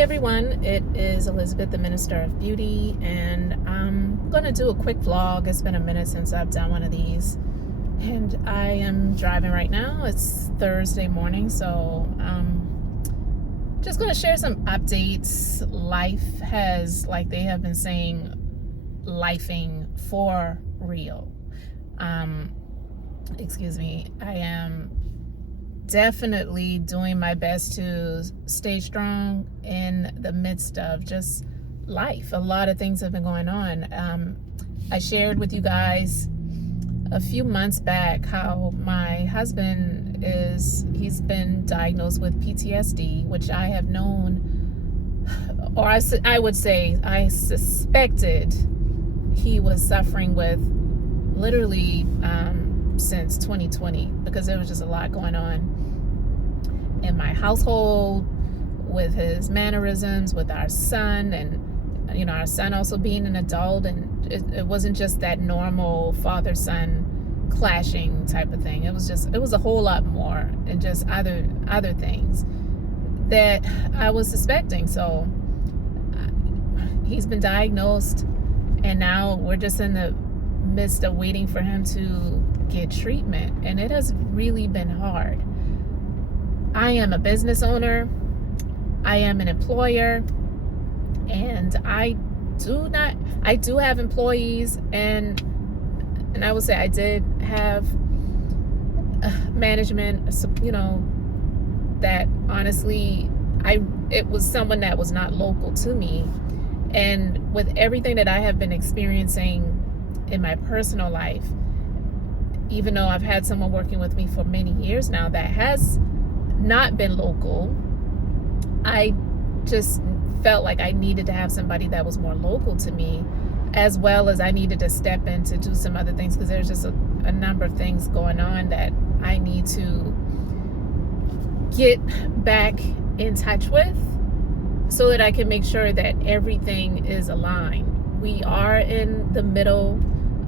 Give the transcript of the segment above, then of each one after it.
everyone, it is Elizabeth, the Minister of Beauty, and I'm going to do a quick vlog. It's been a minute since I've done one of these, and I am driving right now. It's Thursday morning, so just going to share some updates. Life has, like they have been saying, lifing for real. Excuse me, I am definitely doing my best to stay strong in the midst of just life. A lot of things have been going on. I shared with you guys a few months back how my husband he's been diagnosed with PTSD, which I have known, or I would say I suspected he was suffering with literally since 2020, because there was just a lot going on in my household with his mannerisms, with our son, and our son also being an adult, and it wasn't just that normal father-son clashing type of thing. It was a whole lot more, and just other things that I was suspecting. So he's been diagnosed, and now we're just in the midst of waiting for him to get treatment, and it has really been hard. I am a business owner, I am an employer, and I do have employees, and I would say I did have management, that honestly it was someone that was not local to me. And with everything that I have been experiencing in my personal life, even though I've had someone working with me for many years now that has not been local, I just felt like I needed to have somebody that was more local to me, as well as I needed to step in to do some other things, because there's just a number of things going on that I need to get back in touch with, so that I can make sure that everything is aligned. We are in the middle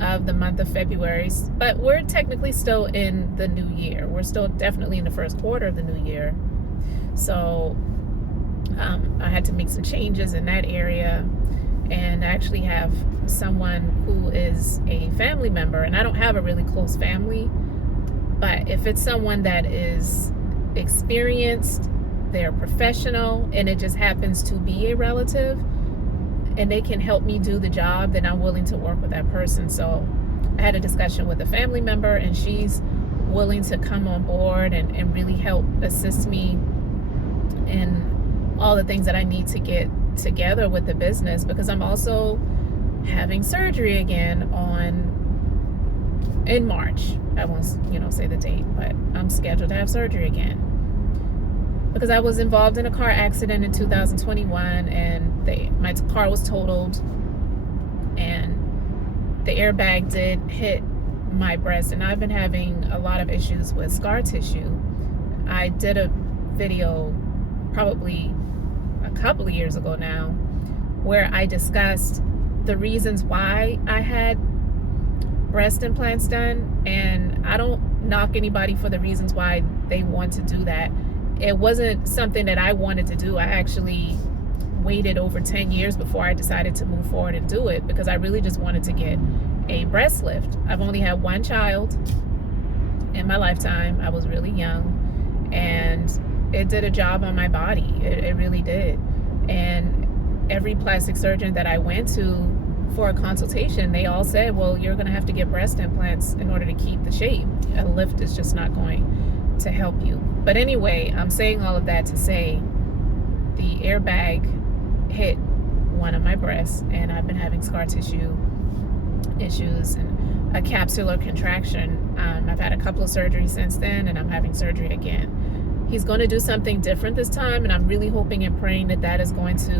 of the month of February, but we're technically still in the new year. We're still definitely in the first quarter of the new year. So I had to make some changes in that area, and I actually have someone who is a family member, and I don't have a really close family, but if it's someone that is experienced, they're professional, and it just happens to be a relative, and they can help me do the job, then I'm willing to work with that person. So I had a discussion with a family member, and she's willing to come on board and really help assist me in all the things that I need to get together with the business, because I'm also having surgery again in March. I won't say the date, but I'm scheduled to have surgery again, because I was involved in a car accident in 2021, and my car was totaled, and the airbag did hit my breast, and I've been having a lot of issues with scar tissue. I did a video probably a couple of years ago now where I discussed the reasons why I had breast implants done, and I don't knock anybody for the reasons why they want to do that. It wasn't something that I wanted to do. I actually waited over 10 years before I decided to move forward and do it, because I really just wanted to get a breast lift. I've only had one child in my lifetime. I was really young, and it did a job on my body. It really did. And every plastic surgeon that I went to for a consultation, they all said, well, you're going to have to get breast implants in order to keep the shape. A lift is just not going to help you. But anyway, I'm saying all of that to say the airbag hit one of my breasts, and I've been having scar tissue issues and a capsular contraction. I've had a couple of surgeries since then, and I'm having surgery again. He's going to do something different this time, and I'm really hoping and praying that is going to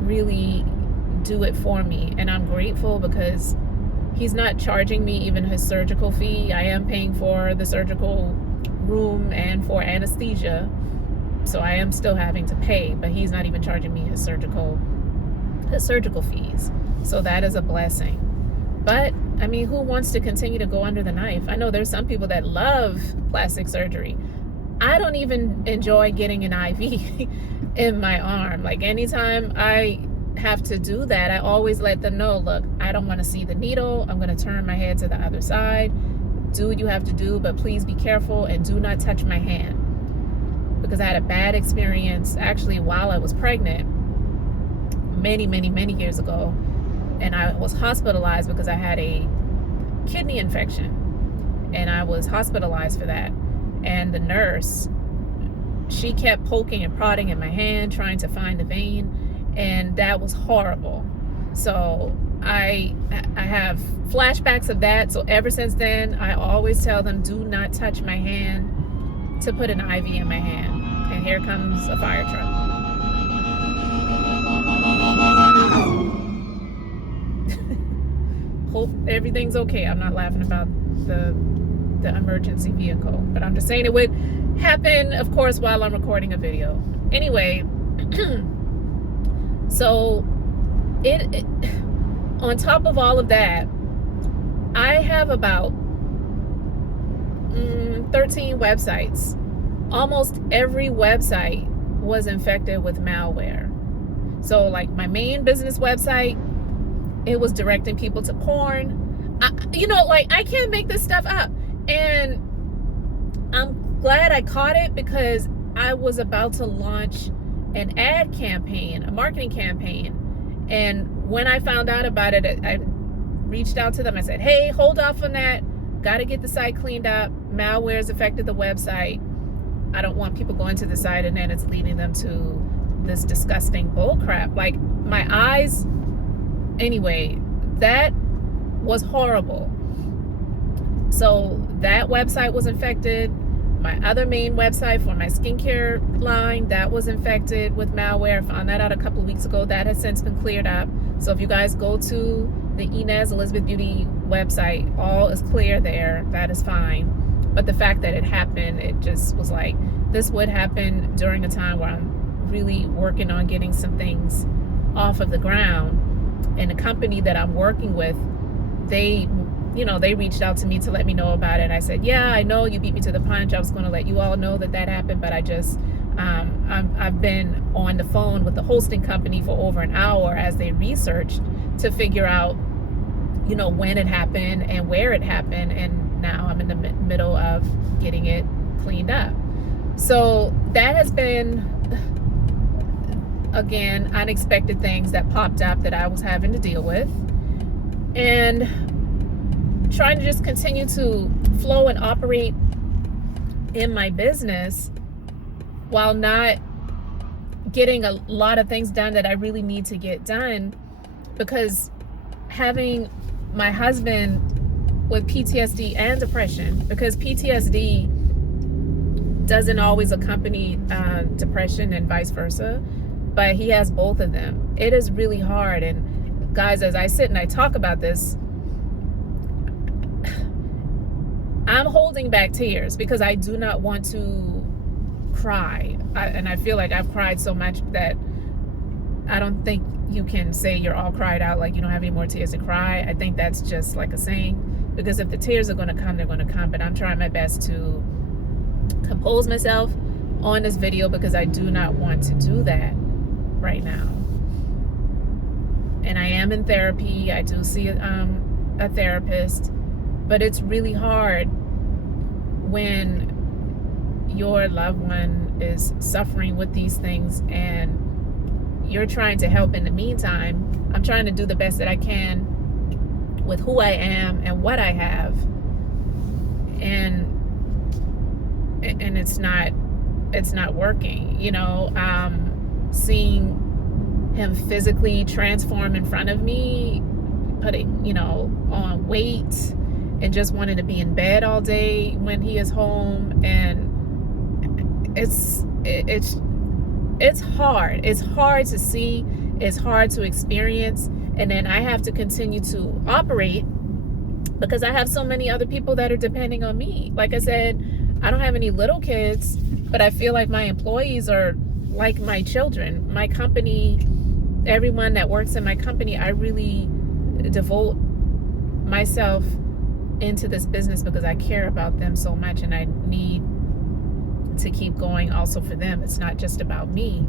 really do it for me. And I'm grateful, because he's not charging me even his surgical fee. I am paying for the surgical room and for anesthesia, so I am still having to pay, but he's not even charging me his surgical fees. So that is a blessing. But I mean, who wants to continue to go under the knife? I know there's some people that love plastic surgery. I don't even enjoy getting an IV. in my arm. Like anytime I have to do that, I always let them know, look, I don't want to see the needle. I'm going to turn my head to the other side. Do what you have to do, but please be careful and do not touch my hand. Because I had a bad experience actually while I was pregnant many, many, many years ago. And I was hospitalized because I had a kidney infection. And I was hospitalized for that. And the nurse, she kept poking and prodding in my hand, trying to find the vein. And that was horrible. So I have flashbacks of that. So ever since then, I always tell them, do not touch my hand to put an IV in my hand. And here comes a fire truck. Hope everything's okay. I'm not laughing about the emergency vehicle, but I'm just saying it would happen, of course, while I'm recording a video. Anyway, so it on top of all of that, I have about 13 websites. Almost every website was infected with malware. So like my main business website, it was directing people to porn. I can't make this stuff up. And I'm glad I caught it because I was about to launch an ad campaign, a marketing campaign. And when I found out about it, I reached out to them. I said, hey, hold off on that. Got to get the site cleaned up. Malware has affected the website. I don't want people going to the site and then it's leading them to this disgusting bull crap. Like my eyes, anyway, that was horrible. So that website was infected. My other main website for my skincare line, that was infected with malware. I found that out a couple of weeks ago. That has since been cleared up. So if you guys go to the Inez Elizabeth Beauty website, all is clear there. That is fine. But the fact that it happened, it just was like, this would happen during a time where I'm really working on getting some things off of the ground. And the company that I'm working with, they reached out to me to let me know about it. I said, yeah, I know you beat me to the punch. I was going to let you all know that happened, but I just, I've been on the phone with the hosting company for over an hour as they researched to figure out, when it happened and where it happened. And now I'm in the middle of getting it cleaned up. So that has been, again, unexpected things that popped up that I was having to deal with. And trying to just continue to flow and operate in my business while not getting a lot of things done that I really need to get done, because having my husband with PTSD and depression, because PTSD doesn't always accompany depression and vice versa, but he has both of them. It is really hard. And guys, as I sit and I talk about this, I'm holding back tears because I do not want to cry. And I feel like I've cried so much that I don't think you can say you're all cried out, like you don't have any more tears to cry. I think that's just like a saying, because if the tears are going to come, they're going to come. But I'm trying my best to compose myself on this video because I do not want to do that right now. And I am in therapy. I do see a therapist. But it's really hard when your loved one is suffering with these things and you're trying to help in the meantime. I'm trying to do the best that I can with who I am and what I have. And it's not working, seeing him physically transform in front of me, putting, on weight, and just wanting to be in bed all day when he is home. And it's hard. It's hard to see. It's hard to experience. And then I have to continue to operate because I have so many other people that are depending on me. Like I said, I don't have any little kids, but I feel like my employees are like my children. My company, everyone that works in my company, I really devote myself into this business because I care about them so much, and I need to keep going also for them. It's not just about me.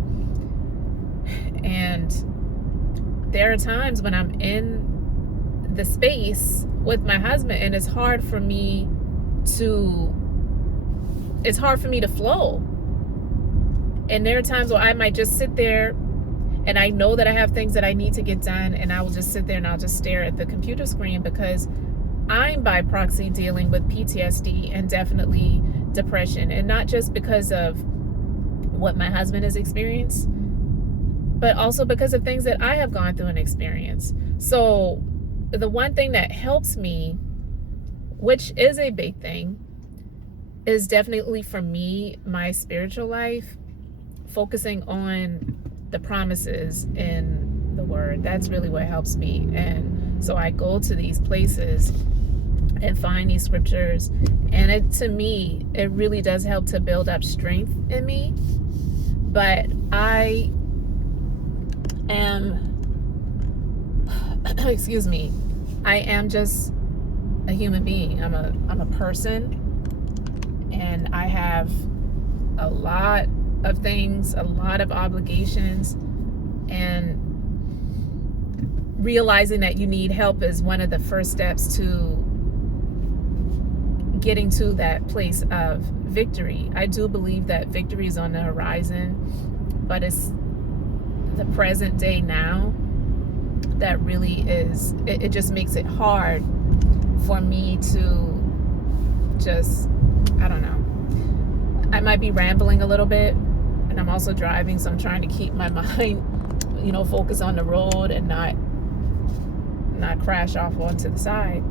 And there are times when I'm in the space with my husband and it's hard for me to flow. And there are times where I might just sit there and I know that I have things that I need to get done, and I will just sit there and I'll just stare at the computer screen, because I'm by proxy dealing with PTSD and definitely depression. And not just because of what my husband has experienced, but also because of things that I have gone through and experienced. So the one thing that helps me, which is a big thing, is definitely for me, my spiritual life, focusing on the promises in the word. That's really what helps me. And so I go to these places and find these scriptures, and to me, it really does help to build up strength in me. But I am excuse me, I am just a human being. I'm a person, and I have a lot of things, a lot of obligations, and realizing that you need help is one of the first steps to getting to that place of victory. I do believe that victory is on the horizon, but it's the present day now that really is, it just makes it hard for me to just, I don't know. I might be rambling a little bit, and I'm also driving, so I'm trying to keep my mind, focus on the road and not crash off onto the side.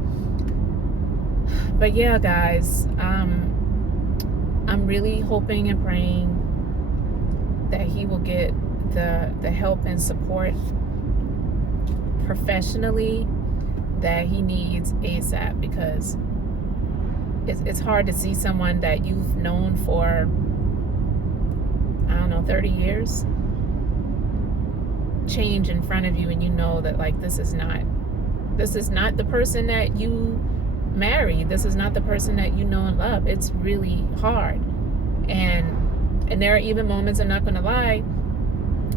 But yeah, guys, I'm really hoping and praying that he will get the help and support professionally that he needs ASAP, because it's hard to see someone that you've known for, 30 years change in front of you, and you know that, like, this is not the person that you married. This is not the person that you know and love. It's really hard. And there are even moments, I'm not going to lie,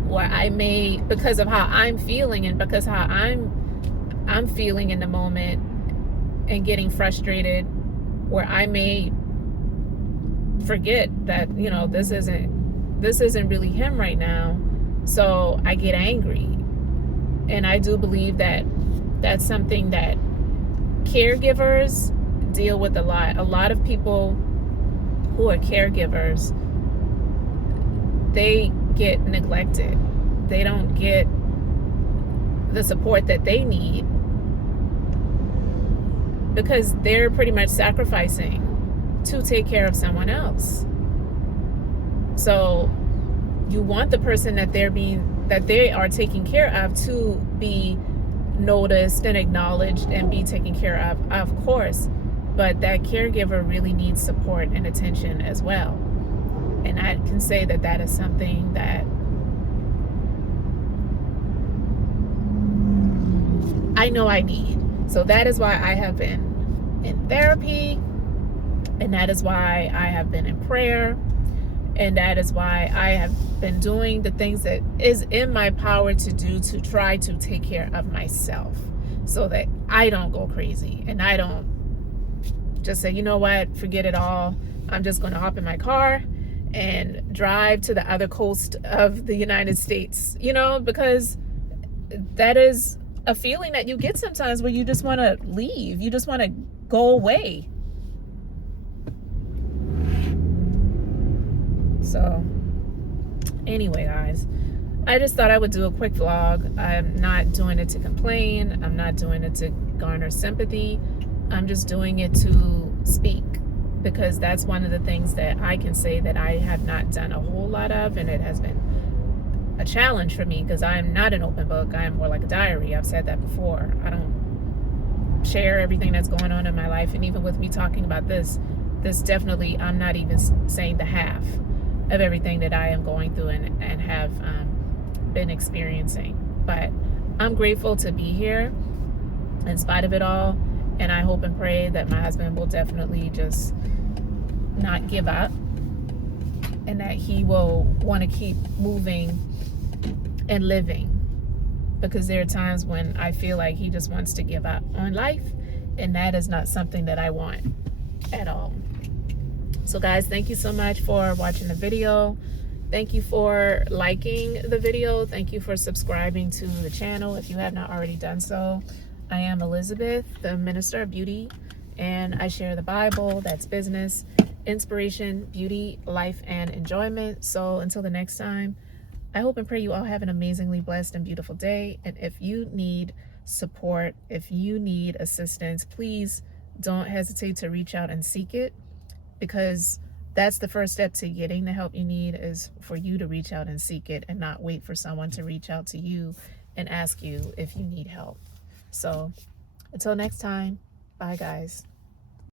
where I may, because of how I'm feeling and because how I'm feeling in the moment and getting frustrated, where I may forget that, this isn't really him right now. So I get angry. And I do believe that that's something that caregivers deal with a lot. A lot of people who are caregivers, they get neglected. They don't get the support that they need, because they're pretty much sacrificing to take care of someone else. So you want the person that they are taking care of to be noticed and acknowledged and be taken care of course, but that caregiver really needs support and attention as well. And I can say that is something that I know I need. So that is why I have been in therapy, and that is why I have been in prayer, and that is why I have been doing the things that is in my power to do to try to take care of myself, so that I don't go crazy and I don't just say, you know what, forget it all. I'm just going to hop in my car and drive to the other coast of the United States, because that is a feeling that you get sometimes, where you just want to leave. You just want to go away. So anyway, guys, I just thought I would do a quick vlog. I'm not doing it to complain. I'm not doing it to garner sympathy. I'm just doing it to speak, because that's one of the things that I can say that I have not done a whole lot of, and it has been a challenge for me, because I'm not an open book. I am more like a diary. I've said that before. I don't share everything that's going on in my life, and even with me talking about this definitely, I'm not even saying the half of everything that I am going through and have been experiencing. But I'm grateful to be here in spite of it all, and I hope and pray that my husband will definitely just not give up, and that he will want to keep moving and living, because there are times when I feel like he just wants to give up on life, and that is not something that I want at all. So guys, thank you so much for watching the video. Thank you for liking the video. Thank you for subscribing to the channel if you have not already done so. I am Elizabeth, the Minister of Beauty, and I share the Bible, that's business, inspiration, beauty, life, and enjoyment. So until the next time, I hope and pray you all have an amazingly blessed and beautiful day. And if you need support, if you need assistance, please don't hesitate to reach out and seek it, because that's the first step to getting the help you need, is for you to reach out and seek it and not wait for someone to reach out to you and ask you if you need help. So until next time, bye guys.